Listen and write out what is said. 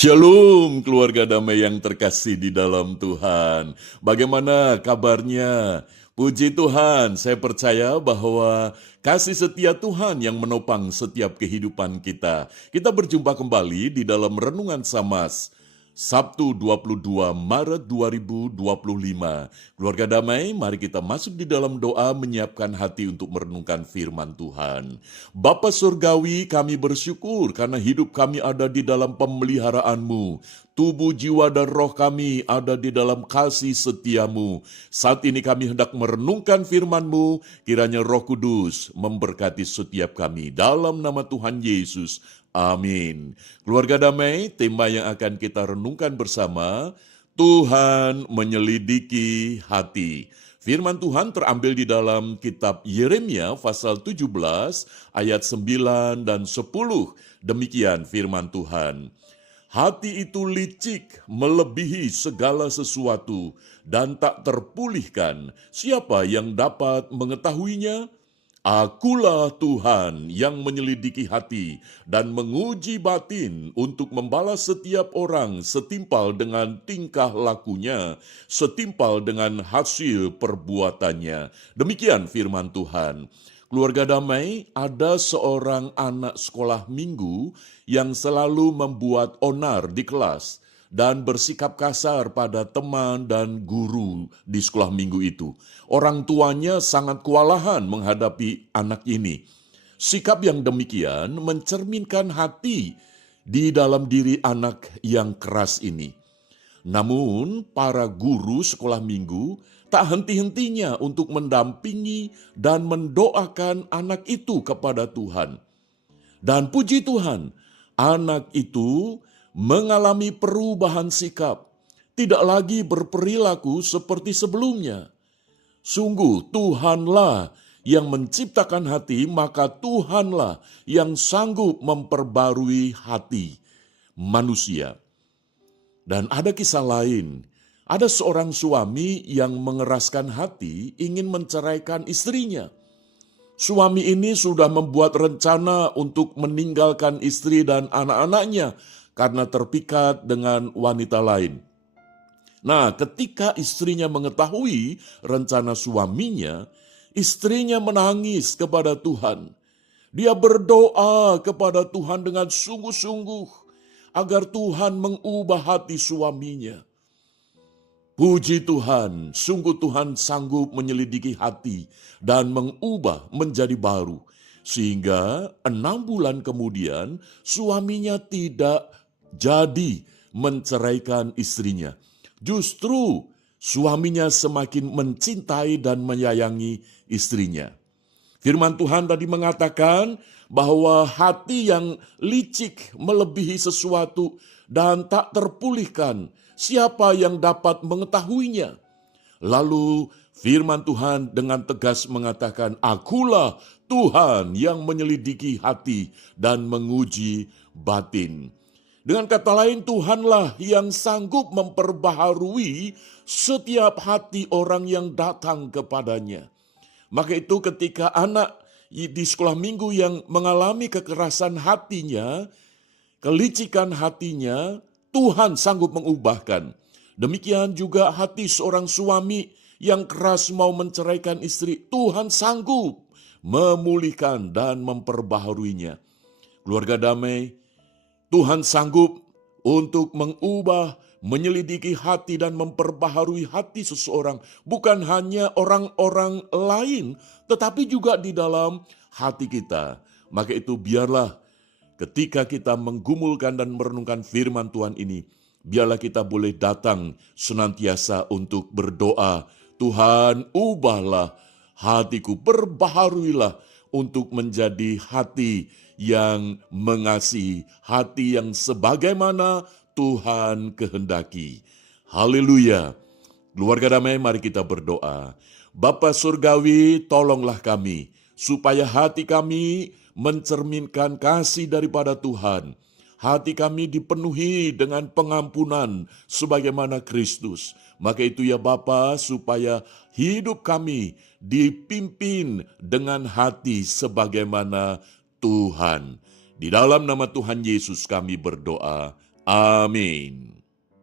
Shalom keluarga damai yang terkasih di dalam Tuhan. Bagaimana kabarnya? Puji Tuhan, saya percaya bahwa kasih setia Tuhan yang menopang setiap kehidupan kita. Kita berjumpa kembali di dalam Renungan Samas, Sabtu 22 Maret 2025. Keluarga damai, mari kita masuk di dalam doa menyiapkan hati untuk merenungkan firman Tuhan. Bapa Surgawi, kami bersyukur karena hidup kami ada di dalam pemeliharaan-Mu. Tubuh, jiwa, dan roh kami ada di dalam kasih setiamu. Saat ini kami hendak merenungkan firman-Mu, kiranya Roh Kudus memberkati setiap kami. Dalam nama Tuhan Yesus, amin. Keluarga damai, tema yang akan kita renungkan bersama, Tuhan menyelidiki hati. Firman Tuhan terambil di dalam kitab Yeremia pasal 17 ayat 9 dan 10. Demikian firman Tuhan. Hati itu licik melebihi segala sesuatu dan tak terpulihkan. Siapa yang dapat mengetahuinya? Akulah Tuhan yang menyelidiki hati dan menguji batin untuk membalas setiap orang setimpal dengan tingkah lakunya, setimpal dengan hasil perbuatannya. Demikian firman Tuhan. Keluarga damai, ada seorang anak sekolah minggu yang selalu membuat onar di kelas dan bersikap kasar pada teman dan guru di sekolah minggu itu. Orang tuanya sangat kewalahan menghadapi anak ini. Sikap yang demikian mencerminkan hati di dalam diri anak yang keras ini. Namun, para guru sekolah minggu tak henti-hentinya untuk mendampingi dan mendoakan anak itu kepada Tuhan. Dan puji Tuhan, anak itu mengalami perubahan sikap, tidak lagi berperilaku seperti sebelumnya. Sungguh Tuhanlah yang menciptakan hati, maka Tuhanlah yang sanggup memperbarui hati manusia. Dan ada kisah lain, ada seorang suami yang mengeraskan hati ingin menceraikan istrinya. Suami ini sudah membuat rencana untuk meninggalkan istri dan anak-anaknya karena terpikat dengan wanita lain. Nah, ketika istrinya mengetahui rencana suaminya, istrinya menangis kepada Tuhan. Dia berdoa kepada Tuhan dengan sungguh-sungguh agar Tuhan mengubah hati suaminya. Puji Tuhan, sungguh Tuhan sanggup menyelidiki hati dan mengubah menjadi baru. Sehingga 6 bulan kemudian suaminya tidak jadi menceraikan istrinya. Justru suaminya semakin mencintai dan menyayangi istrinya. Firman Tuhan tadi mengatakan bahwa hati yang licik melebihi sesuatu dan tak terpulihkan. Siapa yang dapat mengetahuinya? Lalu firman Tuhan dengan tegas mengatakan, Akulah Tuhan yang menyelidiki hati dan menguji batin. Dengan kata lain, Tuhanlah yang sanggup memperbaharui setiap hati orang yang datang kepadanya. Maka itu ketika anak di sekolah minggu yang mengalami kekerasan hatinya, kelicikan hatinya, Tuhan sanggup mengubahkan. Demikian juga hati seorang suami yang keras mau menceraikan istri, Tuhan sanggup memulihkan dan memperbaharuinya. Keluarga damai, Tuhan sanggup untuk mengubah, menyelidiki hati dan memperbaharui hati seseorang. Bukan hanya orang-orang lain, tetapi juga di dalam hati kita. Maka itu biarlah ketika kita menggumulkan dan merenungkan firman Tuhan ini, biarlah kita boleh datang senantiasa untuk berdoa. Tuhan, ubahlah hatiku, perbaharuilah untuk menjadi hati yang mengasihi, hati yang sebagaimana Tuhan kehendaki. Haleluya. Keluarga damai, mari kita berdoa. Bapa Surgawi, tolonglah kami, supaya hati kami mencerminkan kasih daripada Tuhan. Hati kami dipenuhi dengan pengampunan sebagaimana Kristus. Maka itu ya Bapa, supaya hidup kami dipimpin dengan hati sebagaimana Tuhan. Di dalam nama Tuhan Yesus kami berdoa. Amin.